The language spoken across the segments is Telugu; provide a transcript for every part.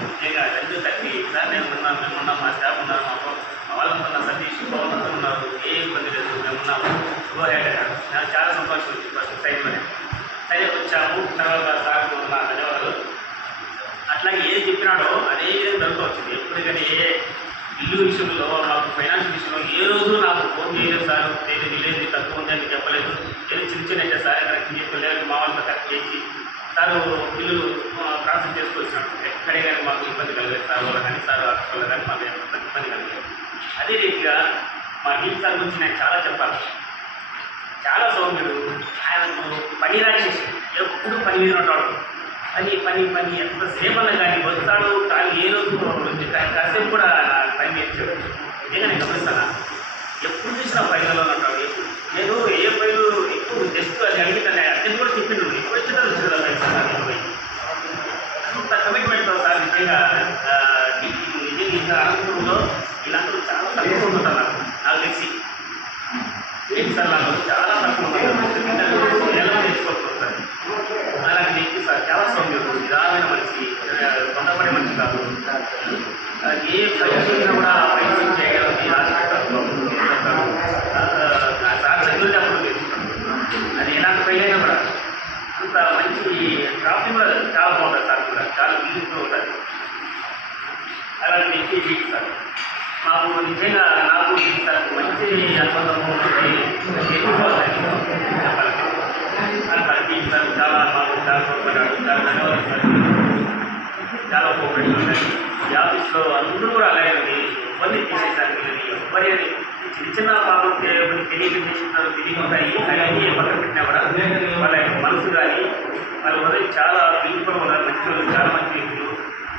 ముఖ్యంగా రెండు తగ్గి సార్ నేను ఉన్నాను మేము ఉన్నాం మా స్టాఫ్ ఉన్నారు మాకు మా వాళ్ళంతా ఉన్నారు సతీష్ వాళ్ళంతా ఉన్నారు ఏం ఇబ్బంది లేదు మేము ఉన్నాము గో హెడ్ నాకు చాలా సంతోషం వచ్చింది ఫస్ట్ టైంలోనే సరే వచ్చాము తర్వాత సార్ మా ధన్యవాదాలు అట్లాగే ఏది చెప్పినాడో అదే విధంగా జరుగుతూ వచ్చింది. ఎప్పటికైనా ఏ ఇల్లు విషయంలో నాకు ఫైనాన్స్ విషయంలో ఏ రోజు నాకు ఫోన్ చేయలేదు సార్ లేదు లేదు తక్కువ ఉంది అని చెప్పలేదు. ఏదో చిన్న చిన్న అయితే సార్ కరెక్ట్ చెప్పలేదు మా వాళ్ళతో కరెక్ట్ చేసి సార్ బిల్లులు ప్రాసెస్ చేసుకొచ్చినాడు. ఎక్కడే కానీ మాకు ఇబ్బంది కలగలేదు సార్ వాళ్ళ కానీ సార్ వాళ్ళ కానీ మాకు ఇబ్బంది కలగలేదు. అదే రీతిగా మా టీచర్ గురించి నేను చాలా చెప్పాలి చాలా సౌమ్యుడు ఆయనకు పని రాసేసి ఎప్పుడు పని మీద ఉంటాడు. పని పని పని ఎంతసేపు అన్నా కానీ వస్తాడు కానీ ఏ రోజు కా- కాసేపు కూడా టైం ఇచ్చాడు నిజంగా నేను గమనిస్తాను? ఎప్పుడు చూసినా ఫైనల్లో ఉంటాడు. ఎప్పుడు? నేను ఏ పైలు ఎక్కువ జస్ట్ అది అడిగితే అర్జెంట్ కూడా చెప్పిండు. ఎప్పుడు వచ్చినా వచ్చిన ఫైల్ అంత కమిట్మెంట్ సార్ నిజంగా ఆ, ఇంత అనంతపురంలో వీళ్ళందరూ చాలా తక్కువ ఉంటున్నారు తెలిసి ఏంటి సార్ చాలా తక్కువ ఉంటుంది ఎలా తెచ్చుకోకపోతారు అలాంటి వ్యక్తి సార్ చాలా సౌమ్యుడు నిదానమైన మనిషి ఆ, తొందరపడే మనిషి కాదు. ఏ పని కూడా ప్రయత్నం పని చేయగలిగి ఆశ సార్ చదువుతే అప్పుడు తెలుసుకుంటాం అది ఎలాంటి పని అయినా కూడా అంత మంచి ట్రాఫిక్ కూడా చాలా బాగుంటుంది సార్ కూడా. చాలా బ్యూటిఫుల్ ఉంటుంది. అలాంటి నీకు సార్. మాకు నిజంగా నాకు ఈ మంచి అనుబంధం ఉంటుంది చాలా మాకు చాలా చాలా ఈ ఆఫీస్లో అందరూ కూడా అలాగే ఉంది ఎవరి చిన్న చిన్న పాపం చేస్తున్నారు తెలియకుండా ఈ అన్నీ పక్కన పెట్టినా కూడా వాళ్ళ మనసు కానీ వాళ్ళ చాలా పీపుల్ ఉన్నారు మంచి చాలా మంచి వ్యక్తులు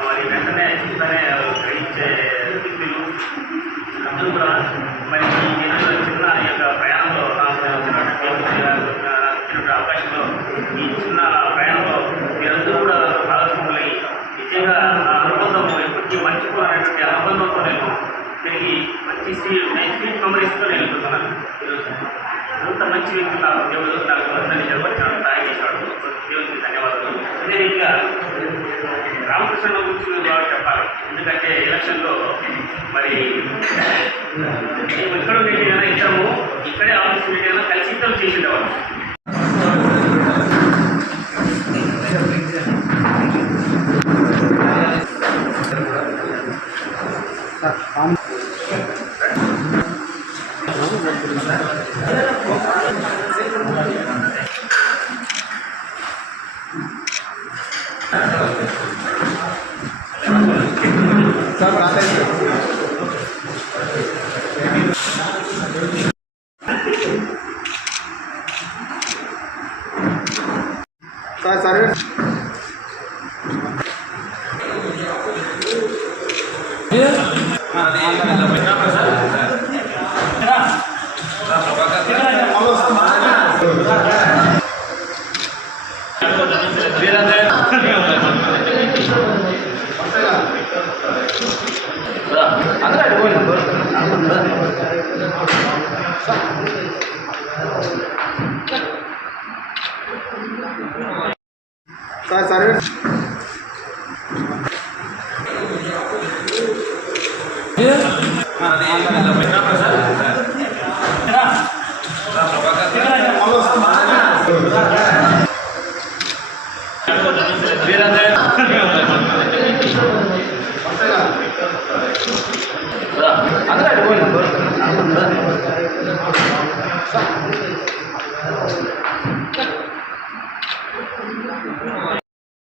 మరి వెంటనే చిన్న గ్రహించే వ్యక్తులు అందరూ కూడా మరి ఈ దినాల్లో చిన్న ఈ యొక్క ప్రయాణంలో నాకు వచ్చినటువంటి నాకు వచ్చినటువంటి అవకాశంలో ఈ చిన్న ప్రయాణంలో మీరందరూ కూడా భాగస్వాములై నిజంగా ఆ అనుబంధం ఎప్పటికీ మర్చిపోవాలనేటువంటి అనుబంధంతో నేను తిరిగి తీసుకుని ఐస్ క్రీమ్ మెమరీస్తో నేను వెళ్తున్నాను అంత మంచి వ్యక్తి నాకు దేవుడు నాకు అందరినీ చాలా సహాయం చేశాడు దేవుడికి ధన్యవాదాలు. అదే రీతిగా రామకృష్ణ గురించి బాగా చెప్పాలి. ఎందుకంటే ఎలక్షన్లో మరి మేము ఎక్కడ ఉండేదైనా కదా ఇద్దరము ఇక్కడే ఆఫీస్ ఉండేదైనా కలిసి ఇద్దరు చేసిండేవాళ్ళు సార్ సర్వీస్ అందరూ काय चालेल ಅಂದ್ರೆ